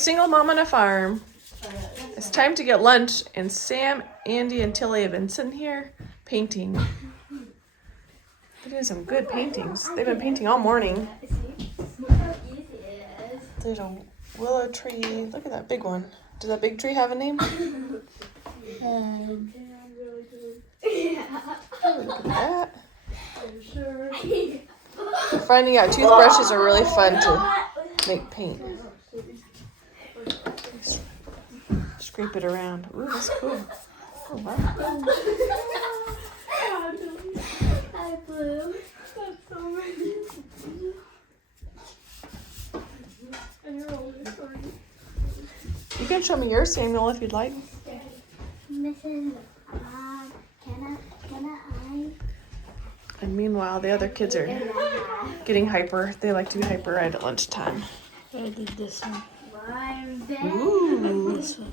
single mom on a farm. It's time to get lunch, and Sam, Andy, and Tilly have been sitting here painting. They're doing some good paintings. They've been painting all morning. There's a willow tree. Look at that big one. Does that big tree have a name? Look at that. Finding out toothbrushes are really fun to make paint. Scrape it around. Ooh, that's cool. Oh, wow. Hi, Blue. That's so pretty. And you're older, sorry. You can show me yours, Samuel, if you'd like. Mrs. Can I? And meanwhile, the other kids are getting hyper. They like to be hyper right at lunchtime. I did this one. Ooh, This one.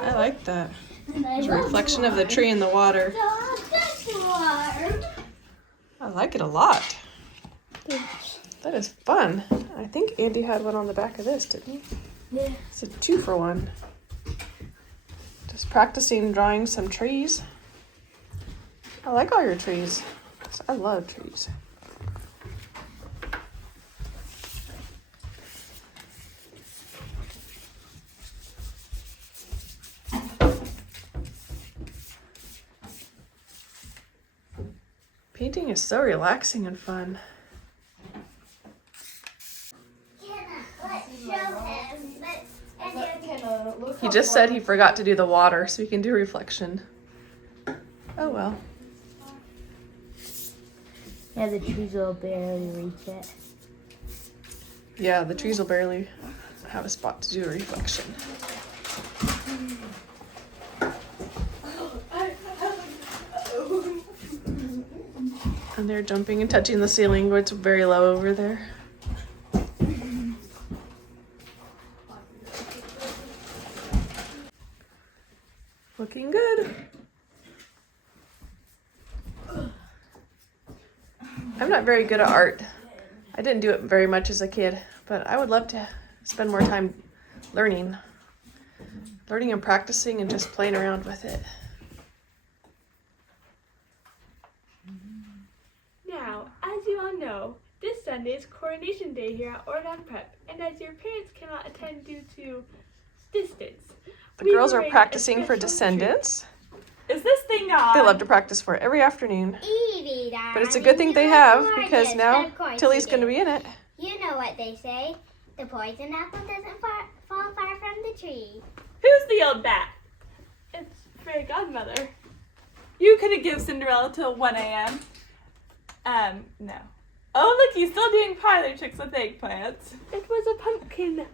I like that. It's a reflection of the tree in the water. I like it a lot. That is fun. I think Andy had one on the back of this, didn't he? Yeah. It's a 2-for-1. Just practicing drawing some trees. I like all your trees. I love trees. Painting is so relaxing and fun. He just said he forgot to do the water, so he can do reflection. Oh well. Yeah, the trees will barely reach it. Yeah, the trees will barely have a spot to do a reflection. And they're jumping and touching the ceiling, where it's very low over there. Looking good. I'm not very good at art. I didn't do it very much as a kid, but I would love to spend more time learning and practicing and just playing around with it. Now, as you all know, this Sunday is Coronation Day here at Oregon Prep, and as your parents cannot attend due to distance, The girls are practicing for Descendants. Is this thing on? They love to practice for it every afternoon. But it's a good thing they have, because now Tilly's going to be in it. You know what they say. The poison apple doesn't fall far from the tree. Who's the old bat? It's Fairy Godmother. You couldn't give Cinderella till 1 a.m. No. Oh, look, he's still doing parlor tricks with eggplants. It was a pumpkin.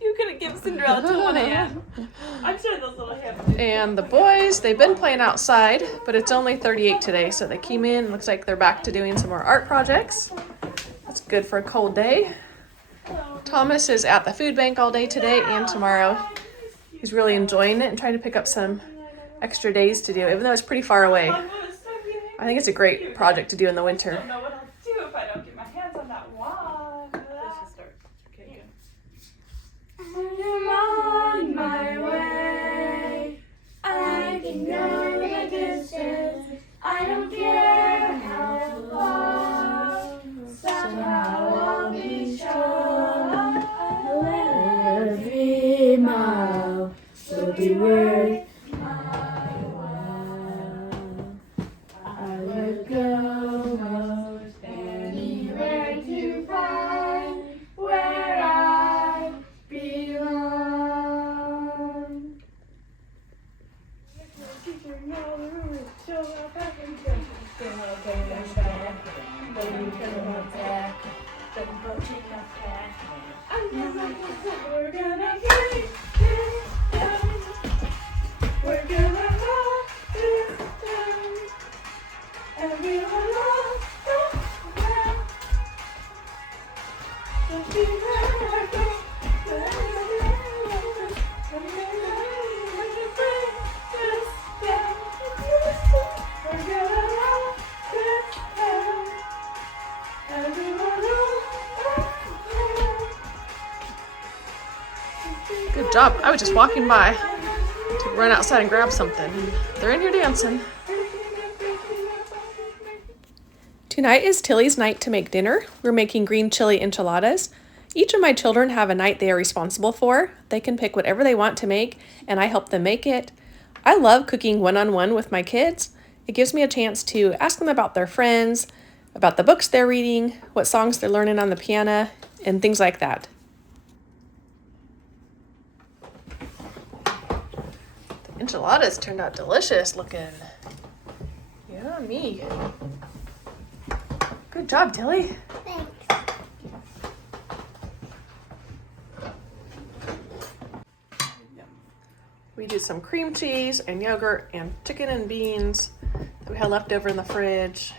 You couldn't give Cinderella till 1 a.m. I'm sure those little hips. And the boys, they've been playing outside, but it's only 38 today, so they came in. Looks like they're back to doing some more art projects. That's good for a cold day. Thomas is at the food bank all day today and tomorrow. He's really enjoying it and trying to pick up some extra days to do, even though it's pretty far away. I think it's a great project to do in the winter. I don't know what I'll do if I don't get my hands on that wand. Let's just start. Okay, good. I'm on my way. I can go the distance. I don't care how far. Somehow I'll be sure. Every mile will be worth my while. I would go most anywhere to find where I belong. We're gonna get job. I was just walking by to run outside and grab something. They're in here dancing. Tonight is Tilly's night to make dinner. We're making green chili enchiladas. Each of my children have a night they are responsible for. They can pick whatever they want to make, and I help them make it. I love cooking one-on-one with my kids. It gives me a chance to ask them about their friends, about the books they're reading, what songs they're learning on the piano, and things like that. The enchiladas turned out delicious looking. Yummy. Good job, Tilly. Thanks. We did some cream cheese and yogurt and chicken and beans that we had left over in the fridge.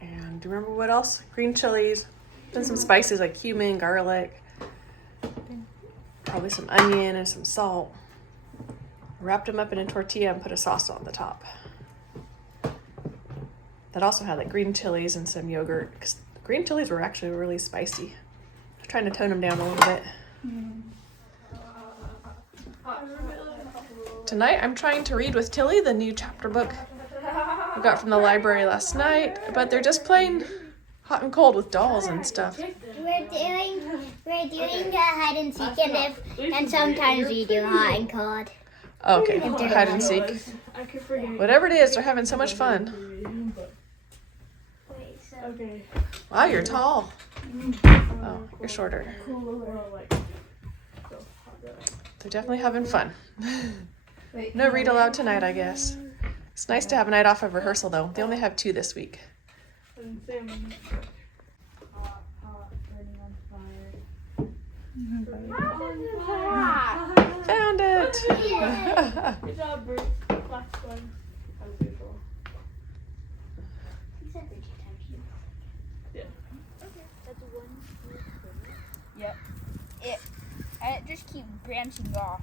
And do you remember what else? Green chilies, then some spices like cumin, garlic, probably some onion and some salt. Wrapped them up in a tortilla and put a sauce on the top. That also had like green chilies and some yogurt, because the green chilies were actually really spicy. I was trying to tone them down a little bit. Tonight I'm trying to read with Tilly the new chapter book I got from the library last night, but they're just playing hot and cold with dolls and stuff. We're doing hide and seek, and sometimes we do hot and cold. Okay, hide and seek. Whatever it is, they're having so much fun. Okay. Wow, you're tall. Oh, you're shorter. They're definitely having fun. No read aloud tonight, I guess. It's nice to have a night off of rehearsal, though. They only have 2 this week. Found it! Good job, Bruce. Last one. That was beautiful. Yeah. That's one. Yep. And it just keeps branching off.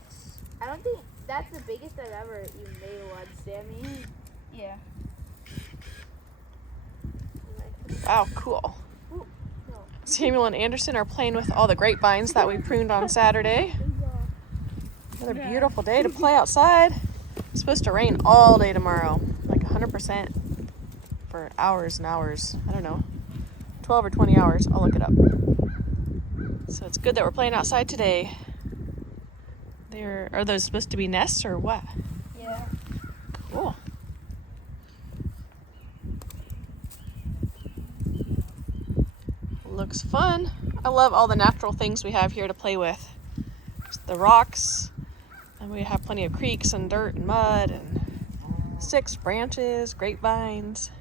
I don't think that's the biggest I've ever even made one, Sammy. Yeah. Wow, cool. Samuel and Anderson are playing with all the grapevines that we pruned on Saturday. Another beautiful day to play outside. It's supposed to rain all day tomorrow, like 100% for hours and hours. I don't know, 12 or 20 hours. I'll look it up. So it's good that we're playing outside today. Are those supposed to be nests or what? Yeah. Cool. Looks fun. I love all the natural things we have here to play with. Just the rocks, and we have plenty of creeks and dirt and mud and sticks, branches, grapevines,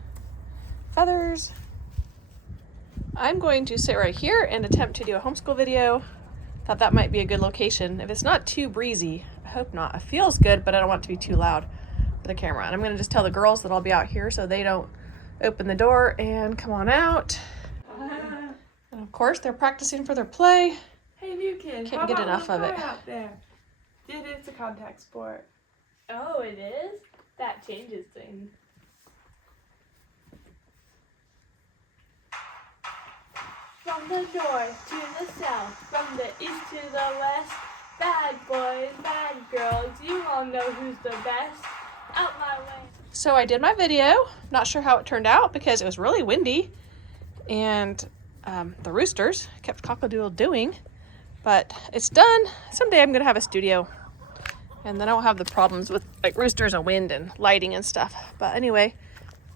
feathers. I'm going to sit right here and attempt to do a homeschool video. Thought that might be a good location. If it's not too breezy, I hope not. It feels good, but I don't want it to be too loud for the camera. And I'm gonna just tell the girls that I'll be out here so they don't open the door and come on out. And of course, they're practicing for their play. Hey, new kid. Can't get enough of it. Out there. It is a contact sport. Oh, it is? That changes things. From the north to the south, from the east to the west, bad boys, bad girls, you all know who's the best. Out my way. So I did my video. Not sure how it turned out because it was really windy and the roosters kept cock-a-doodle-dooing, but it's done. Someday I'm gonna have a studio and then I won't have the problems with like roosters and wind and lighting and stuff. But anyway,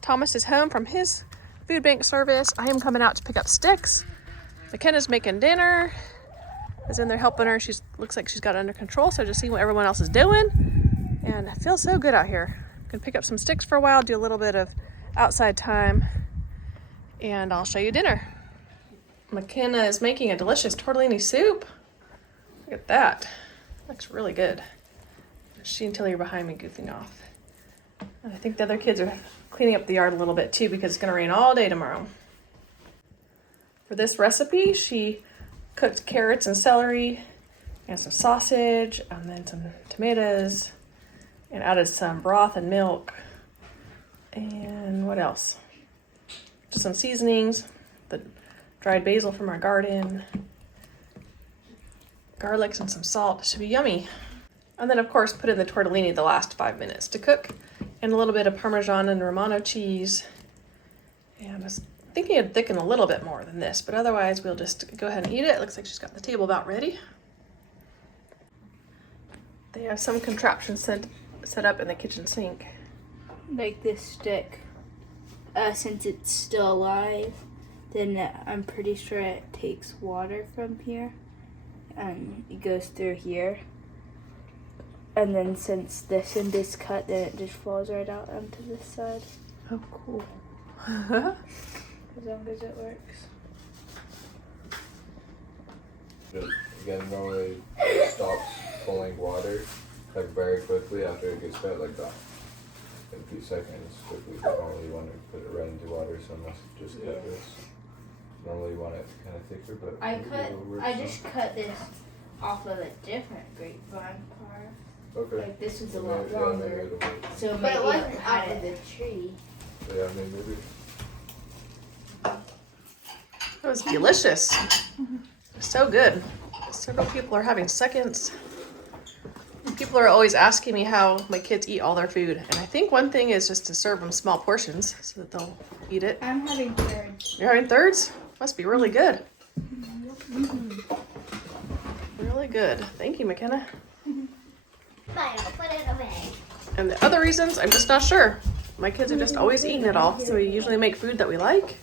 Thomas is home from his food bank service. I am coming out to pick up sticks. McKenna's making dinner. Is in there helping her. Looks like she's got it under control, so just seeing what everyone else is doing. And it feels so good out here. Gonna pick up some sticks for a while, do a little bit of outside time, and I'll show you dinner. McKenna is making a delicious tortellini soup. Look at that. Looks really good. She and Tilly are behind me goofing off. And I think the other kids are cleaning up the yard a little bit too because it's gonna rain all day tomorrow. For this recipe, she cooked carrots and celery and some sausage and then some tomatoes and added some broth and milk. And what else? Just some seasonings, the dried basil from our garden, garlic and some salt. It should be yummy. And then of course put in the tortellini the last 5 minutes to cook, and a little bit of Parmesan and Romano cheese. And I was thinking I'd thicken a little bit more than this, but otherwise we'll just go ahead and eat it. It looks like she's got the table about ready. They have some contraption set up in the kitchen sink. Like this stick. Since it's still alive, then I'm pretty sure it takes water from here and it goes through here. And then since this end is cut, then it just falls right out onto this side. Oh, cool. As long as it works. Again, normally stops pulling water like very quickly after it gets wet like that. In a few seconds quickly. You normally want to put it right into water, so I must just cut this. Normally you want it kind of thicker, but I just cut this off of a different grapevine part. okay. Like this was a So lot maybe- yeah, longer. maybe it'll work. So But maybe it wasn't it out had of the it. tree. Yeah, I mean, maybe. That was delicious. So good. Several people are having seconds. People are always asking me how my kids eat all their food. And I think one thing is just to serve them small portions so that they'll eat it. I'm having thirds. You're having thirds? Must be really good. Really good. Thank you, McKenna. Fine, I'll put it away. And the other reasons, I'm just not sure. My kids are just always eating it all. So we usually make food that we like.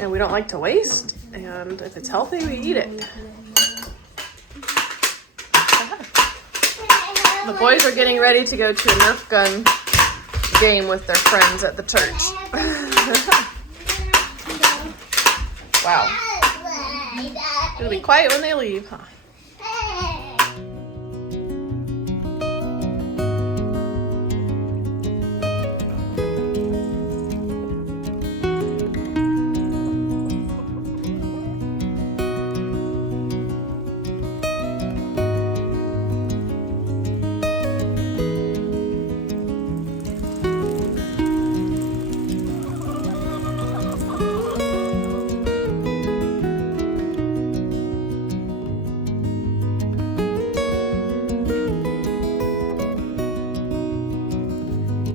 And we don't like to waste. And if it's healthy, we eat it. The boys are getting ready to go to a Nerf gun game with their friends at the church. Wow. It'll be quiet when they leave, huh?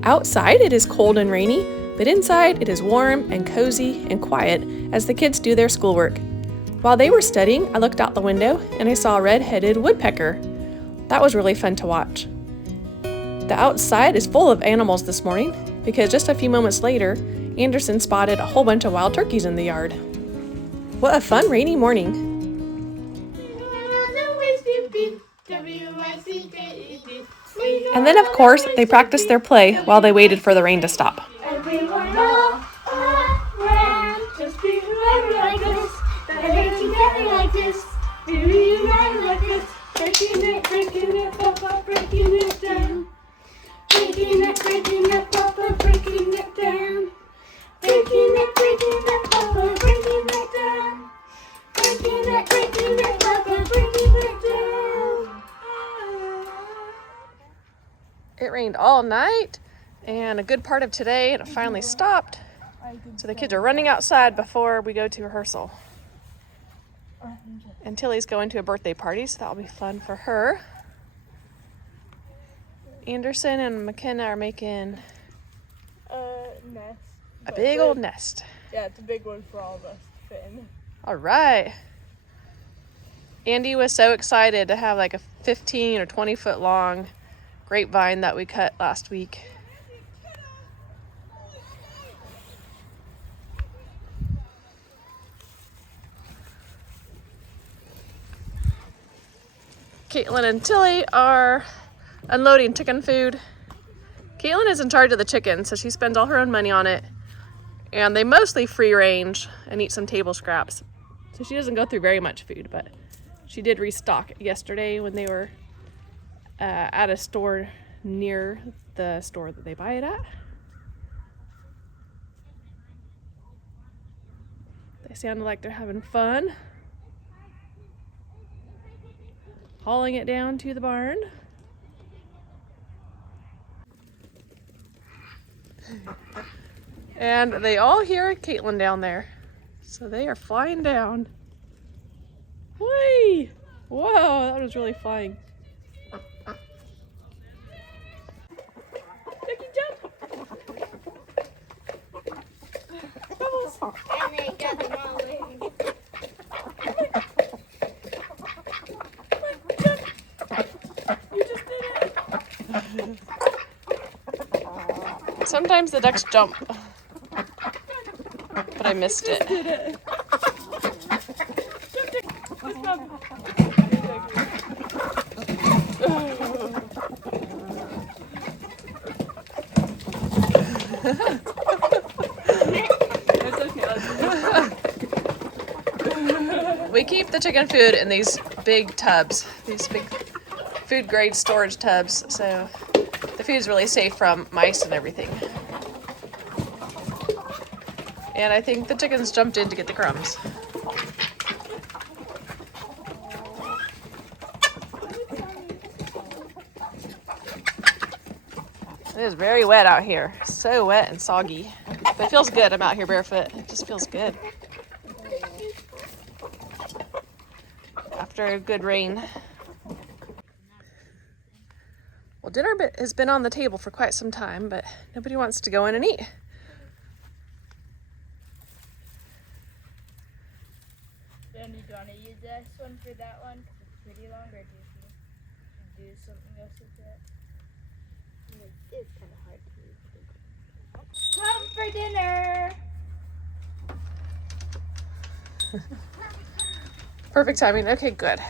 Outside it is cold and rainy, but inside it is warm and cozy and quiet as the kids do their schoolwork. While they were studying, I looked out the window and I saw a red-headed woodpecker. That was really fun to watch. The outside is full of animals this morning because just a few moments later, Anderson spotted a whole bunch of wild turkeys in the yard. What a fun rainy morning. And then, of course, they practiced their play while they waited for the rain to stop. Everyone all around, just be together like this, better together like this, be reunited like this, breaking it, papa, breaking it down, breaking it, papa, breaking it down, breaking it, papa, breaking it down, breaking it, papa, breaking it down. It rained all night and a good part of today, and it finally stopped. So the kids are running outside before we go to rehearsal. And Tilly's going to a birthday party, so that'll be fun for her. Anderson and McKenna are making Nest. a big old nest. Yeah, it's a big one for all of us to fit in. All right. Andy was so excited to have like a 15 or 20 foot long grapevine that we cut last week. Caitlin and Tilly are unloading chicken food. Caitlin is in charge of the chicken, so she spends all her own money on it. And they mostly free range and eat some table scraps. So she doesn't go through very much food, but she did restock yesterday when they were at a store near the store that they buy it at. They sounded like they're having fun. Hauling it down to the barn. And they all hear Caitlin down there. So they are flying down. Whee! Whoa, that was really flying. And they got them all away. You just did it. Sometimes the ducks jump, but I missed it. Did it. Let's go. It's okay. We keep the chicken food in these big tubs, these big food grade storage tubs, so the food is really safe from mice and everything. And I think the chickens jumped in to get the crumbs. It is very wet out here. So wet and soggy. But it feels good. I'm out here barefoot. It just feels good. After a good rain. Well, dinner has been on the table for quite some time, but nobody wants to go in and eat. Then do you want to use this one for that one? Because it's pretty long, or do you do something else with it? It's kind of hard to Come for dinner! Perfect timing. Okay, good.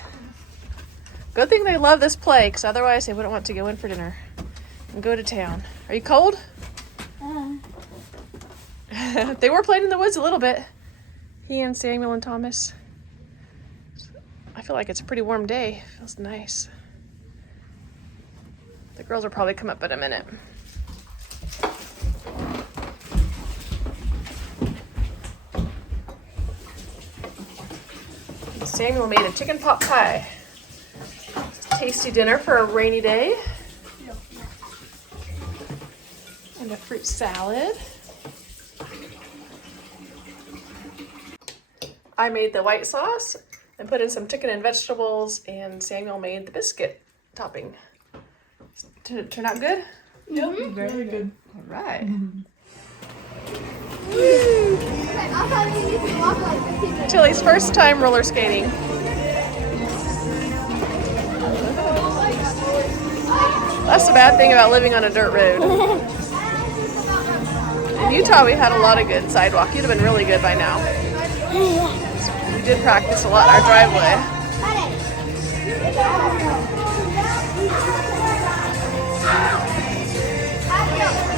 Good thing they love this play, because otherwise they wouldn't want to go in for dinner and go to town. Are you cold? They were playing in the woods a little bit. He and Samuel and Thomas. I feel like it's a pretty warm day. Feels nice. The girls will probably come up in a minute. Samuel made a chicken pot pie. Tasty dinner for a rainy day. And a fruit salad. I made the white sauce and put in some chicken and vegetables, and Samuel made the biscuit topping. Did it turn out good? Yep, very good. All right. I'll probably need to walk like 15 minutes. Tilly's first time roller skating. That's the bad thing about living on a dirt road. In Utah, we had a lot of good sidewalk. You'd have been really good by now. We did practice a lot in our driveway.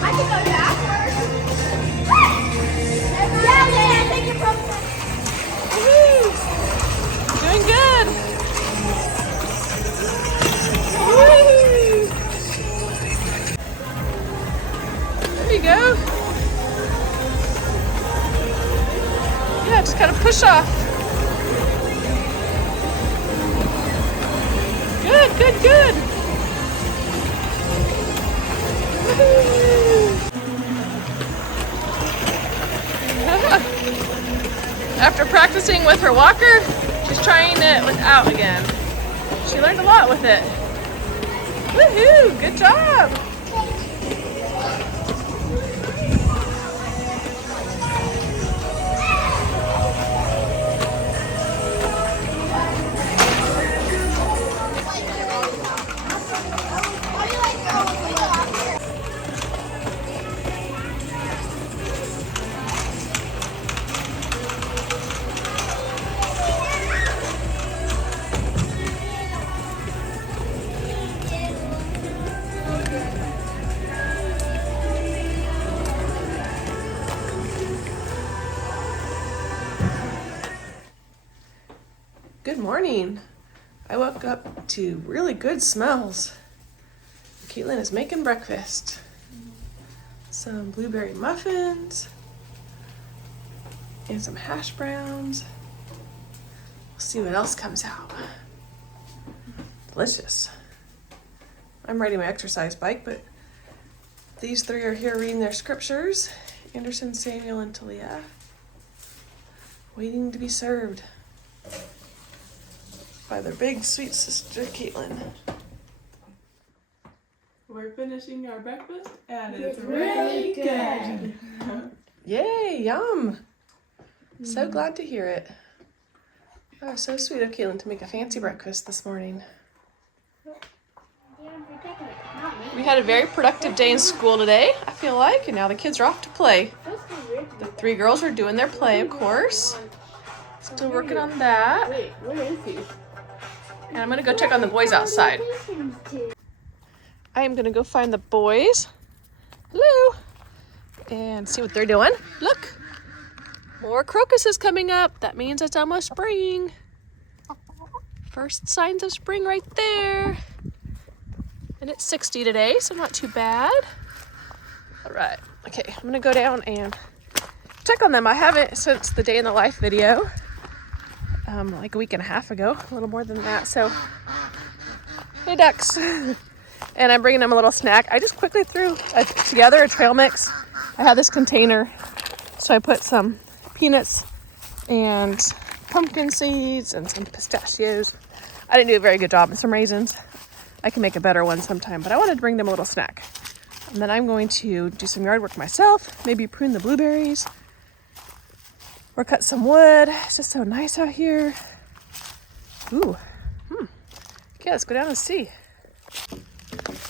I can go backwards. Yeah, I think you're probably Doing good. There you go. Yeah, just kind of push off. Good, good, good. After practicing with her walker, she's trying it without again. She learned a lot with it. Woohoo! Good job! Good morning. I woke up to really good smells. Caitlin is making breakfast. Some blueberry muffins and some hash browns. We'll see what else comes out. Delicious. I'm riding my exercise bike, but these three are here reading their scriptures. Anderson, Samuel, and Talia. Waiting to be served by their big sweet sister, Caitlin. We're finishing our breakfast and it's really good. Yay, yum. So glad to hear it. Oh, so sweet of Kaylin to make a fancy breakfast this morning. We had a very productive day in school today, I feel like, and now the kids are off to play. The 3 girls are doing their play, of course. Still working on that. Wait, where is he? And I'm gonna go check on the boys outside. I am gonna go find the boys. Hello. And see what they're doing. Look, more crocuses coming up. That means it's almost spring. First signs of spring right there. And it's 60 today, so not too bad. All right, okay, I'm gonna go down and check on them. I haven't since the day in the life video, like a week and a half ago, a little more than that. So, hey ducks. And I'm bringing them a little snack. I just quickly threw together a trail mix. I have this container, so I put some peanuts and pumpkin seeds and some pistachios. I didn't do a very good job, and some raisins. I can make a better one sometime, but I wanted to bring them a little snack. And then I'm going to do some yard work myself, maybe prune the blueberries or cut some wood. It's just so nice out here. Ooh, okay, let's go down and see.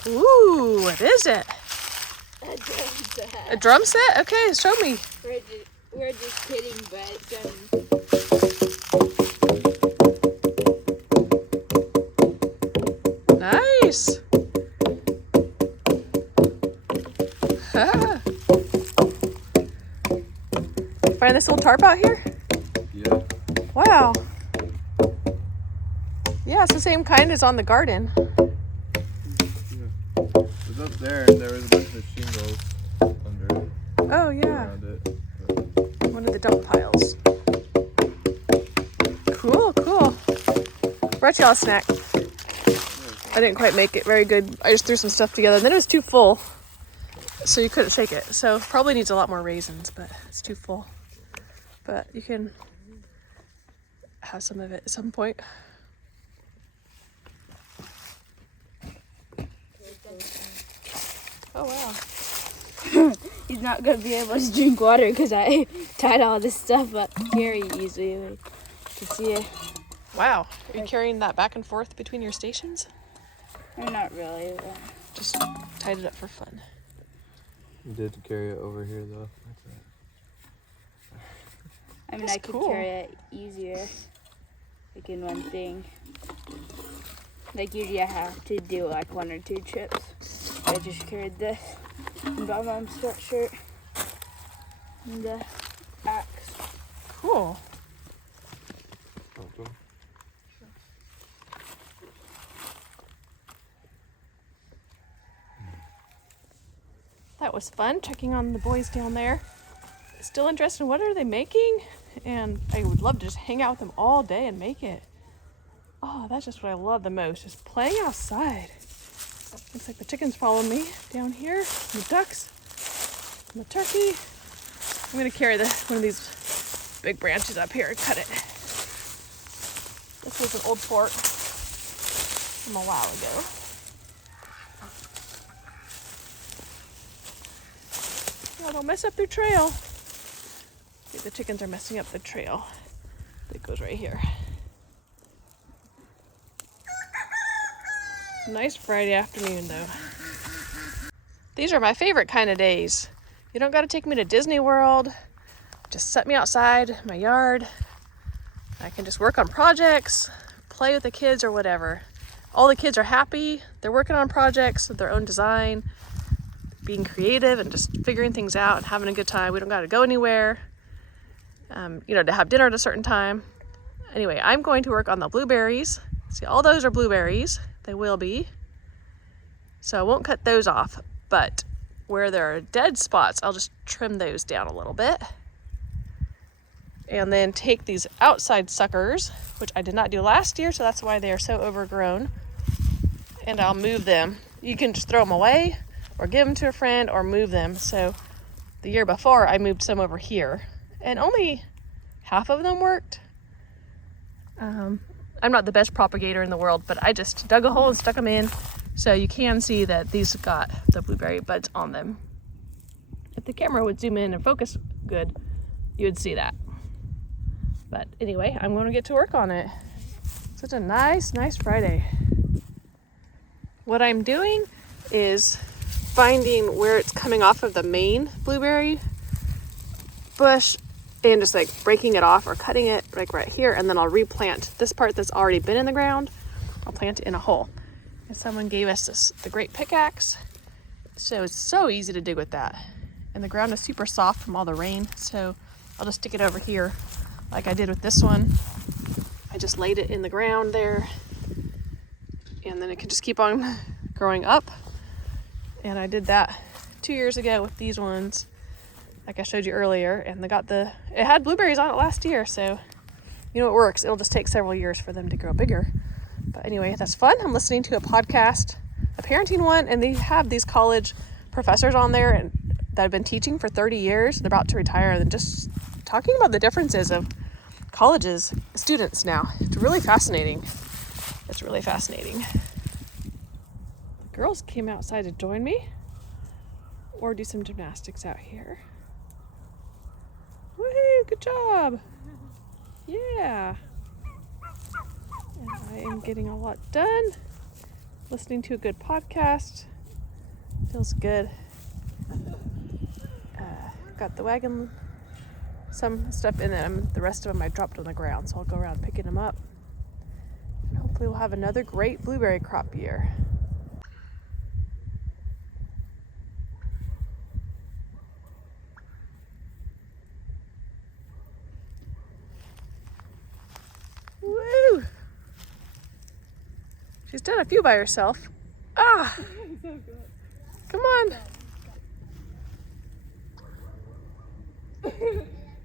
Ooh, what is it? A drum set. A drum set? Okay, show me. We're just kidding, but Nice. Find this little tarp out here? Yeah. Wow. Yeah, it's the same kind as on the garden. It was up there and there was a bunch of shingles under it. Oh, yeah. Around it. One of the dump piles. Cool, cool. Brought y'all a snack. I didn't quite make it very good. I just threw some stuff together and then it was too full. So you couldn't shake it. So probably needs a lot more raisins, but it's too full. But you can have some of it at some point. Oh, wow. he's not gonna be able to drink water because I tied all this stuff up very easily. Like, you can see it. Wow. Are you carrying that back and forth between your stations? Not really. But... Just tied it up for fun. You did carry it over here though. I mean, That's I could cool. carry it easier, like in one thing. Like usually I have to do like 1 or 2 trips. I just carried this and my mom's sweatshirt and the axe. Cool. Okay. That was fun, checking on the boys down there. Still interested in what are they making? And I would love to just hang out with them all day and make it. Oh, that's just what I love the most, just playing outside. Looks like the chickens follow me down here, and the ducks, and the turkey. I'm gonna carry one of these big branches up here and cut it. This was an old fort from a while ago. Oh, don't mess up their trail. See, the chickens are messing up the trail. That goes right here. Nice Friday afternoon, though. These are my favorite kind of days. You don't got to take me to Disney World. Just set me outside, my yard. I can just work on projects, play with the kids or whatever. All the kids are happy. They're working on projects of their own design, being creative and just figuring things out and having a good time. We don't got to go anywhere, to have dinner at a certain time. Anyway, I'm going to work on the blueberries. See, all those are blueberries. They will be. So I won't cut those off, but where there are dead spots, I'll just trim those down a little bit. And then take these outside suckers, which I did not do last year, so that's why they are so overgrown. And I'll move them. You can just throw them away or give them to a friend or move them. So the year before I moved some over here and only half of them worked. I'm not the best propagator in the world, but I just dug a hole and stuck them in. So you can see that these got the blueberry buds on them. If the camera would zoom in and focus good, you would see that. But anyway, I'm going to get to work on it. Such a nice Friday. What I'm doing is finding where it's coming off of the main blueberry bush and just like breaking it off or cutting it like right here, and then I'll replant this part that's already been in the ground. I'll plant it in a hole. And someone gave us the Grape pickaxe, so it's so easy to dig with that. And the ground is super soft from all the rain, so I'll just stick it over here like I did with this one. I just laid it in the ground there, and then it can just keep on growing up. And I did that 2 years ago with these ones, like I showed you earlier, and it had blueberries on it last year, so you know it works. It'll just take several years for them to grow bigger. But anyway, that's fun. I'm listening to a podcast, a parenting one, and they have these college professors on there and that have been teaching for 30 years. They're about to retire, and just talking about the differences of colleges, students now. It's really fascinating. It's really fascinating. The girls came outside to join me or do some gymnastics out here. Woohoo, good job. Yeah. And I am getting a lot done. Listening to a good podcast. Feels good. Got the wagon, some stuff in it. The rest of them I dropped on the ground, so I'll go around picking them up. And hopefully we'll have another great blueberry crop year. Woo! She's done a few by herself. Ah! Come on.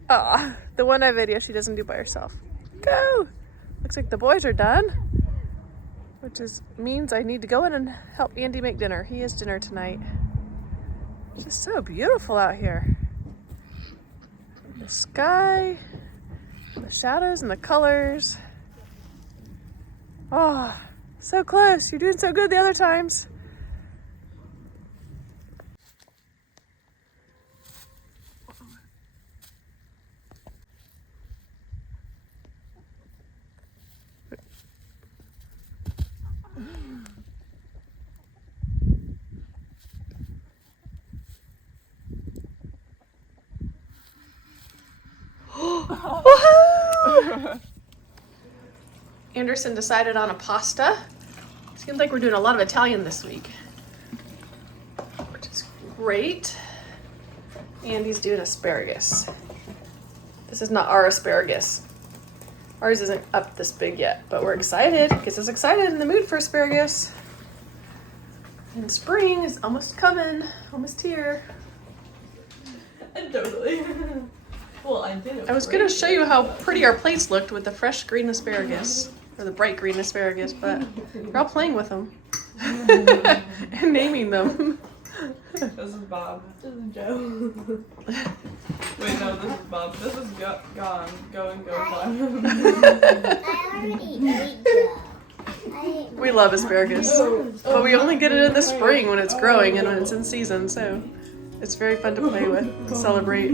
Aw, the one I video she doesn't do by herself. Go! Looks like the boys are done, which means I need to go in and help Andy make dinner. He has dinner tonight. It's just so beautiful out here. The sky, the shadows and the colors. Oh, so close. You're doing so good the other times. Anderson decided on a pasta. Seems like we're doing a lot of Italian this week, which is great. Andy's doing asparagus. This is not our asparagus. Ours isn't up this big yet, but we're excited. Gets us excited, in the mood for asparagus. And spring is almost coming, almost here. Totally. Well, I did. I was gonna show you how pretty our plates looked with the fresh green asparagus, or the bright green asparagus, but we're all playing with them and naming them. This is Bob. This is Joe. Wait, no, this is Bob. This is gone. Go and go time. I already ate Joe. We love asparagus, but we only get it in the spring when it's growing and when it's in season, so it's very fun to play with and celebrate.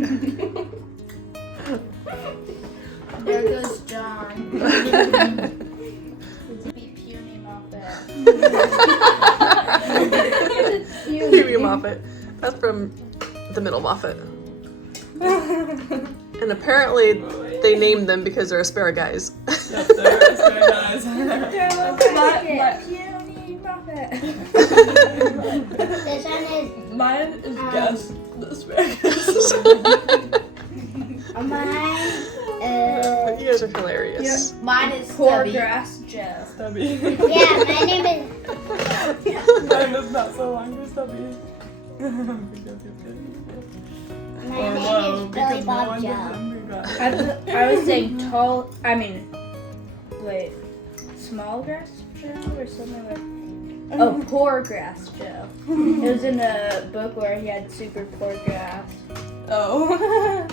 There goes John. Be puny Muppet. Huey Moffat. That's from the middle Moffat. And apparently they named them because they're asparagus. Yep, they're asparagus. Puny Muppet. This one is Mine is Gus, the asparagus. mine. You guys are hilarious. Mine is Poor Grass Joe. Stubby. Yeah, my name is. Mine is not so long for Stubby. My name is Billy Bob Joe. I was saying small grass Joe or something like. Oh, poor grass Joe. It was in a book where he had super poor grass. Oh.